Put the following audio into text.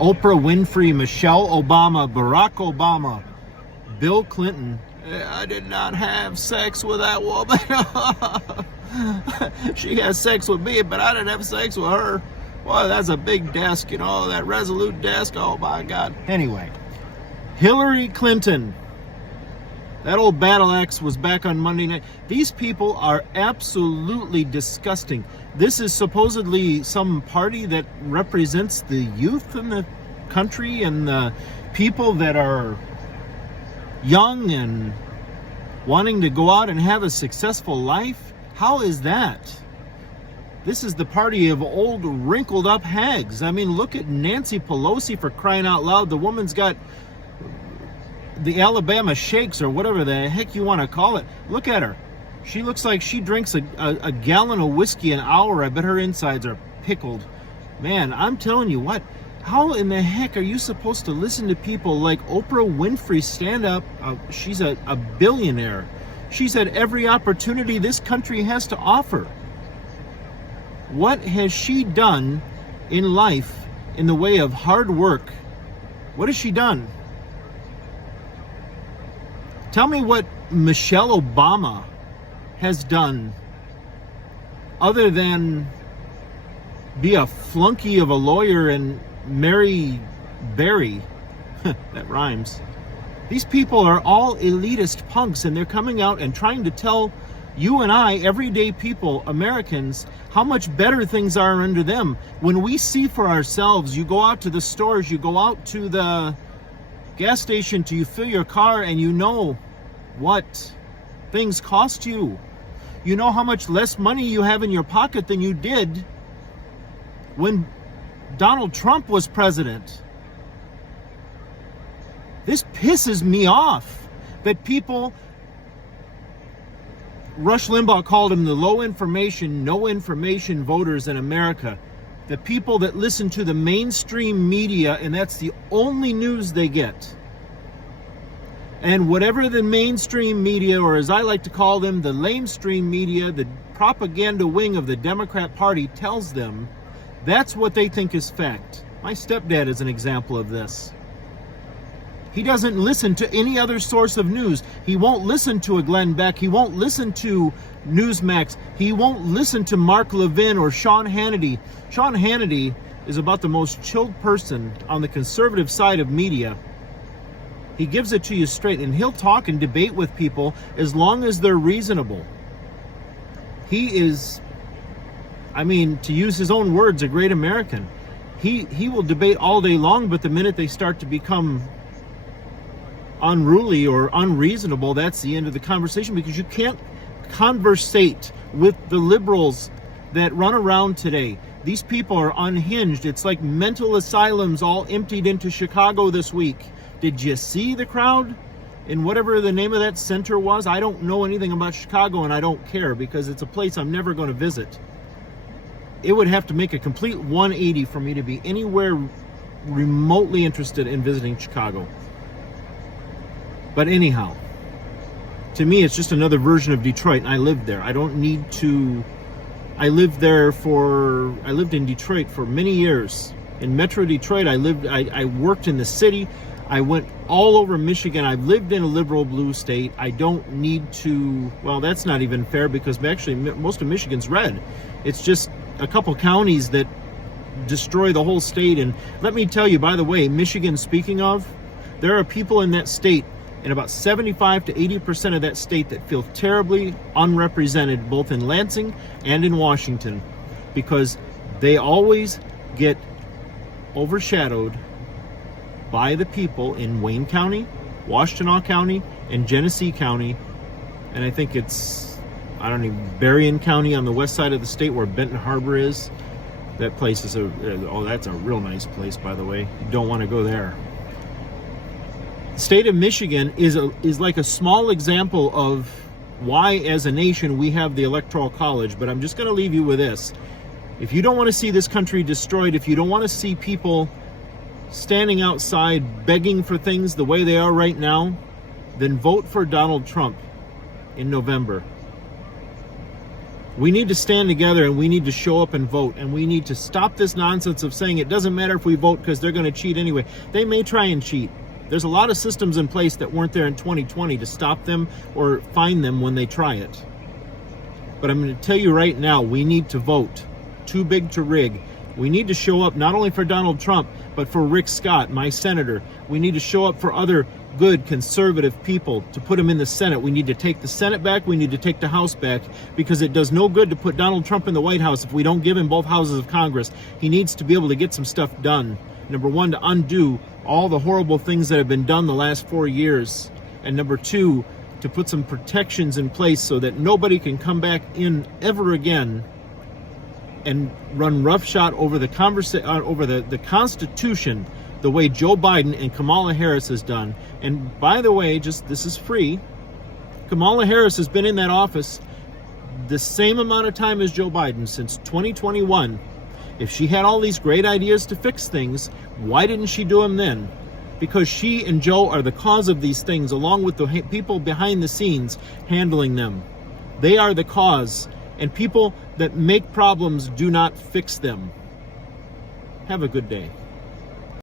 Oprah Winfrey, Michelle Obama, Barack Obama, Bill Clinton. I did not have sex with that woman. She has sex with me, but I didn't have sex with her. Boy, that's a big desk, you know, that Resolute desk. Oh, my God. Anyway, Hillary Clinton. That old battle axe was back on Monday night. These people are absolutely disgusting. This is supposedly some party that represents the youth in the country and the people that are young and wanting to go out and have a successful life. How is that? This is the party of old wrinkled up hags. I mean, look at Nancy Pelosi, for crying out loud. The woman's got the Alabama shakes, or whatever the heck you want to call it. Look at her. She looks like she drinks a gallon of whiskey an hour. I bet her insides are pickled. Man, I'm telling you what. How in the heck are you supposed to listen to people like Oprah Winfrey stand up? She's a billionaire. She's had every opportunity this country has to offer. What has she done in life in the way of hard work? What has she done? Tell me what Michelle Obama has done other than be a flunky of a lawyer and marry Barry. That rhymes. These people are all elitist punks, and they're coming out and trying to tell you and I, everyday people, Americans, how much better things are under them. When we see for ourselves, you go out to the stores, you go out to the gas station to fill your car, and you know what things cost you. You know how much less money you have in your pocket than you did when Donald Trump was president. This pisses me off that people, Rush Limbaugh called them the low information, no information voters in America. The people that listen to the mainstream media, and that's the only news they get. And whatever the mainstream media, or as I like to call them, the lamestream media, the propaganda wing of the Democrat Party tells them, that's what they think is fact. My stepdad is an example of this. He doesn't listen to any other source of news. He won't listen to a Glenn Beck. He won't listen to Newsmax. He won't listen to Mark Levin or Sean Hannity. Sean Hannity is about the most chilled person on the conservative side of media. He gives it to you straight, and he'll talk and debate with people as long as they're reasonable. He is, I mean, to use his own words, a great American. He will debate all day long, but the minute they start to become unruly or unreasonable, that's the end of the conversation, because you can't conversate with the liberals that run around today. These people are unhinged. It's like mental asylums all emptied into Chicago this week. Did you see the crowd in whatever the name of that center was? I don't know anything about Chicago, and I don't care, because it's a place I'm never going to visit. It would have to make a complete 180 for me to be anywhere remotely interested in visiting Chicago. But anyhow, to me, it's just another version of Detroit, and I lived there. I don't need to. I lived in Detroit for many years. In Metro Detroit, I worked in the city. I went all over Michigan. I've lived in a liberal blue state. I don't need to, well, that's not even fair, because actually most of Michigan's red. It's just a couple counties that destroy the whole state. And let me tell you, by the way, Michigan, speaking of, there are people in that state, and about 75 to 80% of that state, that feel terribly unrepresented, both in Lansing and in Washington, because they always get overshadowed by the people in Wayne County, Washtenaw County, and Genesee County, and I think it's, Berrien County on the west side of the state, where Benton Harbor is. That place is that's a real nice place, by the way. You don't want to go there. The state of Michigan is like a small example of why, as a nation, we have the Electoral College. But I'm just going to leave you with this. If you don't want to see this country destroyed, if you don't want to see people standing outside begging for things the way they are right now, then vote for Donald Trump in November. We need to stand together, and we need to show up and vote, and we need to stop this nonsense of saying it doesn't matter if we vote because they're going to cheat anyway. They may try and cheat. There's a lot of systems in place that weren't there in 2020 to stop them or find them when they try it. But I'm going to tell you right now, we need to vote. Too big to rig. We need to show up not only for Donald Trump, but for Rick Scott, my senator. We need to show up for other good conservative people to put them in the Senate. We need to take the Senate back. We need to take the House back, because it does no good to put Donald Trump in the White House if we don't give him both houses of Congress. He needs to be able to get some stuff done. Number one, to undo all the horrible things that have been done the last 4 years. And number two, to put some protections in place so that nobody can come back in ever again and run roughshod over the Constitution the way Joe Biden and Kamala Harris has done. And by the way, this is free. Kamala Harris has been in that office the same amount of time as Joe Biden, since 2021. If she had all these great ideas to fix things, why didn't she do them then? Because she and Joe are the cause of these things, along with the people behind the scenes handling them. They are the cause. And people that make problems do not fix them. Have a good day.